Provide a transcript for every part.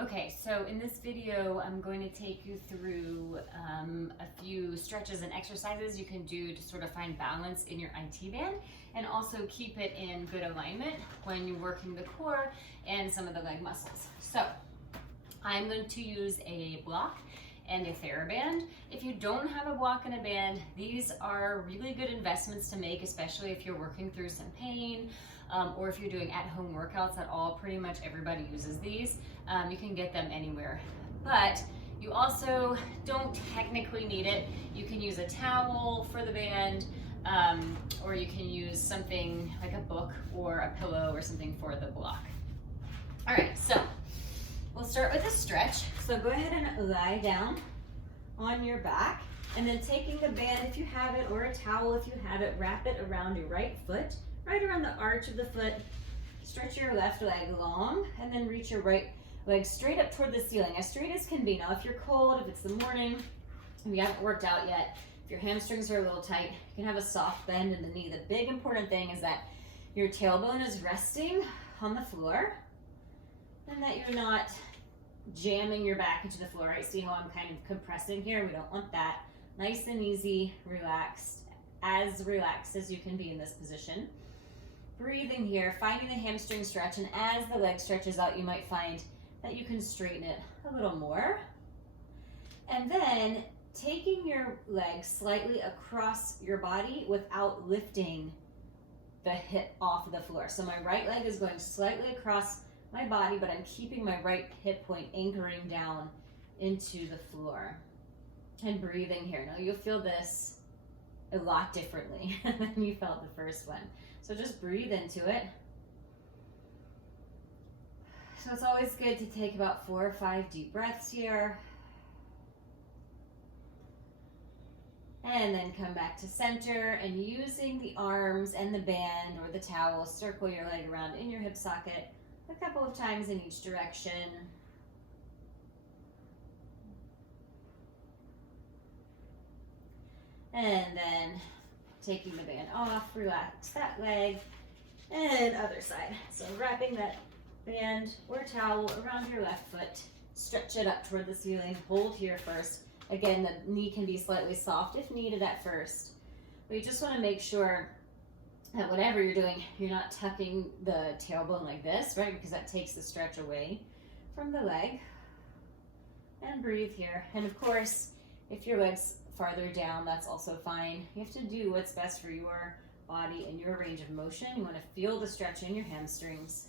Okay, so in this video, I'm going to take you through a few stretches and exercises you can do to sort of find balance in your IT band and also keep it in good alignment when you're working the core and some of the leg muscles. So I'm going to use a block and a TheraBand. If you don't have a block and a band, these are really good investments to make, especially if you're working through some pain or if you're doing at-home workouts at all. Pretty much everybody uses these. You can get them anywhere, but you also don't technically need it. You can use a towel for the band, or you can use something like a book or a pillow or something for the block. All right, so we'll start with a stretch. So go ahead and lie down on your back, and then taking the band if you have it, or a towel if you have it, wrap it around your right foot, right around the arch of the foot. Stretch your left leg long, and then reach your right leg straight up toward the ceiling, as straight as can be. Now, if you're cold, if it's the morning, if you haven't worked out yet, if your hamstrings are a little tight, you can have a soft bend in the knee. The big important thing is that your tailbone is resting on the floor, and that you're not jamming your back into the floor, right? See how I'm kind of compressing here? We don't want that. Nice and easy, relaxed as you can be in this position. Breathing here, finding the hamstring stretch, and as the leg stretches out, you might find that you can straighten it a little more. And then taking your leg slightly across your body without lifting the hip off of the floor. So my right leg is going slightly across my body, but I'm keeping my right hip point anchoring down into the floor. And breathing here. Now you'll feel this a lot differently than you felt the first one. So just breathe into it. So it's always good to take about 4 or 5 deep breaths here. And then come back to center, and using the arms and the band or the towel, circle your leg around in your hip socket a couple of times in each direction. And then taking the band off, relax that leg, and other side. So wrapping that band or towel around your left foot, stretch it up toward the ceiling, hold here first. Again, the knee can be slightly soft if needed at first, but you just want to make sure that whatever you're doing, you're not tucking the tailbone like this, right? Because that takes the stretch away from the leg. And breathe here. And of course, if your leg's farther down, that's also fine. You have to do what's best for your body and your range of motion. You want to feel the stretch in your hamstrings.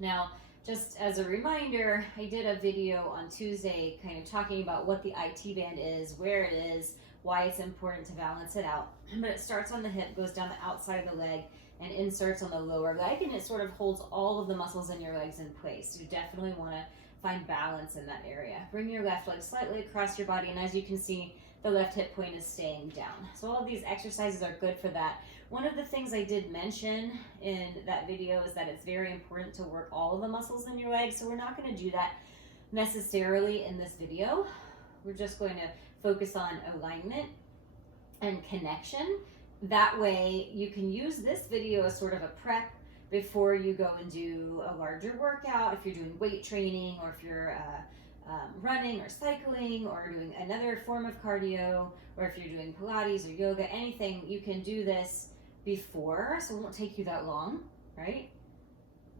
Now, just as a reminder, I did a video on Tuesday kind of talking about what the IT band is, where it is, why it's important to balance it out. But it starts on the hip, goes down the outside of the leg, and inserts on the lower leg, and it sort of holds all of the muscles in your legs in place. You definitely want to find balance in that area. Bring your left leg slightly across your body, and as you can see, the left hip point is staying down. So all of these exercises are good for that. One of the things I did mention in that video is that it's very important to work all of the muscles in your legs, so we're not going to do that necessarily in this video. We're just going to focus on alignment and connection. That way you can use this video as sort of a prep before you go and do a larger workout, if you're doing weight training, or if you're running or cycling or doing another form of cardio, or if you're doing Pilates or yoga, anything, you can do this before, so it won't take you that long, right?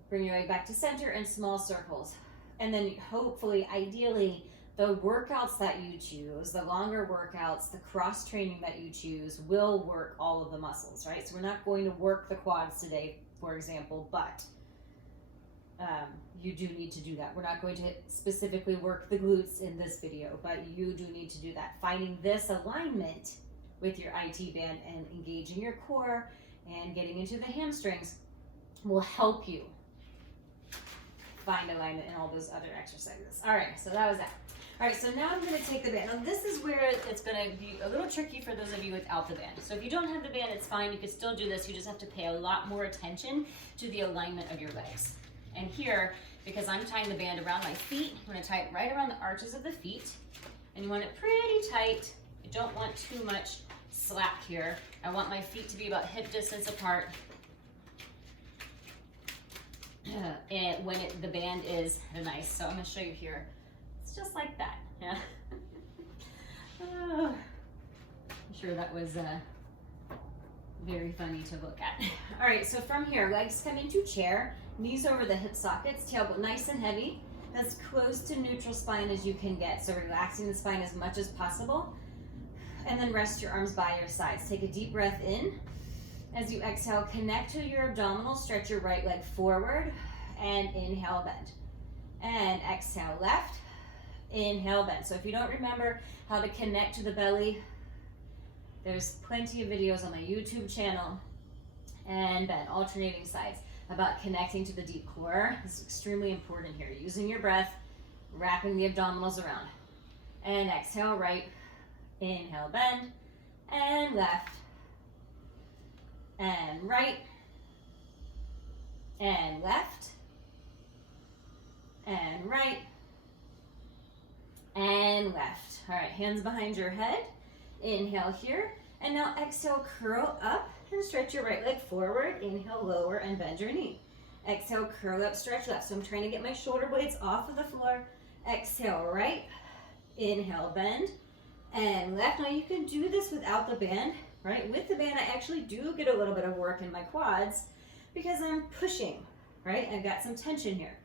Bring your leg back to center in small circles. And then hopefully, ideally, the workouts that you choose, the longer workouts, the cross training that you choose will work all of the muscles, right? So we're not going to work the quads today, for example, but you do need to do that. We're not going to specifically work the glutes in this video, but you do need to do that. Finding this alignment with your IT band and engaging your core and getting into the hamstrings will help you find alignment in all those other exercises. All right, so that was that. All right, so now I'm going to take the band. Now this is where it's going to be a little tricky for those of you without the band. So if you don't have the band, it's fine. You can still do this. You just have to pay a lot more attention to the alignment of your legs. And here, because I'm tying the band around my feet, I'm going to tie it right around the arches of the feet. And you want it pretty tight. You don't want too much slack here. I want my feet to be about hip distance apart. and when the band is nice. So I'm gonna show you here. It's just like that. Yeah. I'm sure that was very funny to look at. All right, so from here, legs come into chair, knees over the hip sockets, tailbone nice and heavy, as close to neutral spine as you can get. So relaxing the spine as much as possible. And then rest your arms by your sides. Take a deep breath in. As you exhale, connect to your abdominals, stretch your right leg forward, and inhale, bend. And exhale, left, inhale, bend. So if you don't remember how to connect to the belly, there's plenty of videos on my YouTube channel, and bend, alternating sides, about connecting to the deep core. This is extremely important here. Using your breath, wrapping the abdominals around. And exhale, right, inhale, bend, and left, and right, and left, and right, and left. All right, hands behind your head. Inhale here, and now exhale, curl up and stretch your right leg forward. Inhale, lower and bend your knee. Exhale, curl up, stretch left. So I'm trying to get my shoulder blades off of the floor. Exhale, right. Inhale, bend, and left. Now you can do this without the band, right? With the band, I actually do get a little bit of work in my quads because I'm pushing, right? I've got some tension here.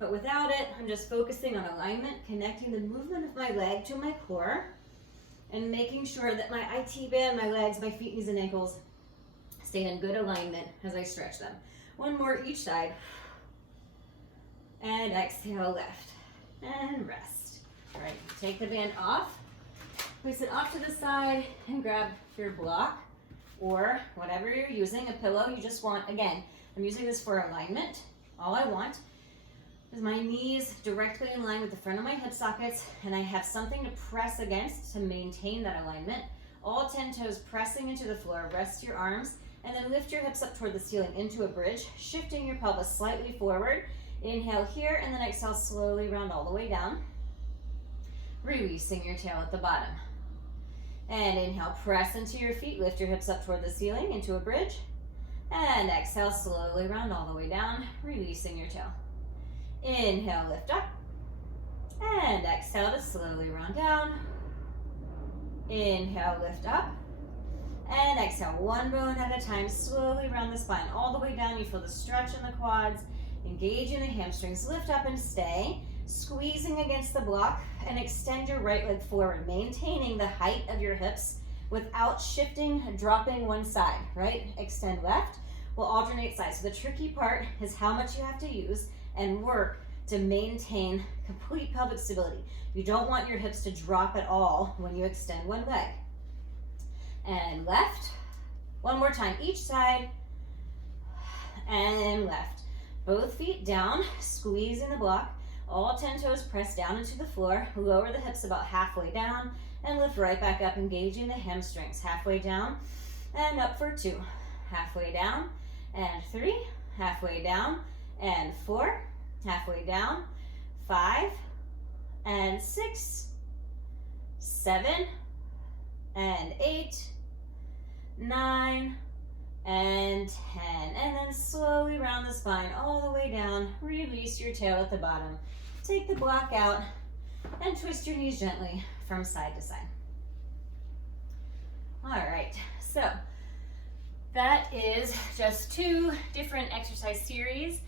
But without it, I'm just focusing on alignment, connecting the movement of my leg to my core, and making sure that my IT band, my legs, my feet, knees, and ankles stay in good alignment as I stretch them. One more each side. And exhale, left. And rest. All right, take the band off. Place it off to the side and grab your block or whatever you're using, a pillow. You just want, again, I'm using this for alignment. All I want is my knees directly in line with the front of my hip sockets, and I have something to press against to maintain that alignment. All 10 toes pressing into the floor. Rest your arms, and then lift your hips up toward the ceiling into a bridge, shifting your pelvis slightly forward. Inhale here, and then exhale, slowly round all the way down. Releasing your tail at the bottom. And inhale, press into your feet, lift your hips up toward the ceiling into a bridge. And exhale, slowly round all the way down, releasing your tail. Inhale, lift up, and exhale to slowly round down. Inhale, lift up, and exhale, one bone at a time, slowly round the spine all the way down. You feel the stretch in the quads, engaging the hamstrings, lift up and stay, squeezing against the block, and extend your right leg forward, maintaining the height of your hips without shifting, dropping one side, right? Extend left, we'll alternate sides. So the tricky part is how much you have to use and work to maintain complete pelvic stability. You don't want your hips to drop at all when you extend one leg. And left, one more time, each side, and left. Both feet down, squeezing the block, all 10 toes press down into the floor, lower the hips about halfway down, and lift right back up, engaging the hamstrings. Halfway down, and up for 2. Halfway down, and 3, halfway down, and 4, halfway down, 5, and 6, 7, and 8, 9, and 10. And then slowly round the spine all the way down. Release your tail at the bottom. Take the block out and twist your knees gently from side to side. All right, so that is just 2 different exercise series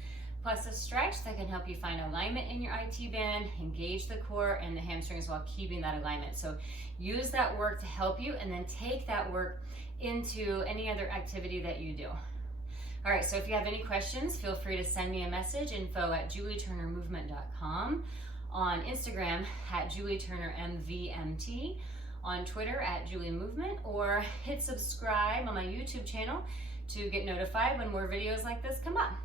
plus a stretch that can help you find alignment in your IT band, engage the core and the hamstrings while keeping that alignment. So use that work to help you, and then take that work into any other activity that you do. All right, so if you have any questions, feel free to send me a message, info@julieturnermovement.com, on Instagram @julieturnermvmt, on Twitter @juliemovement, or hit subscribe on my YouTube channel to get notified when more videos like this come up.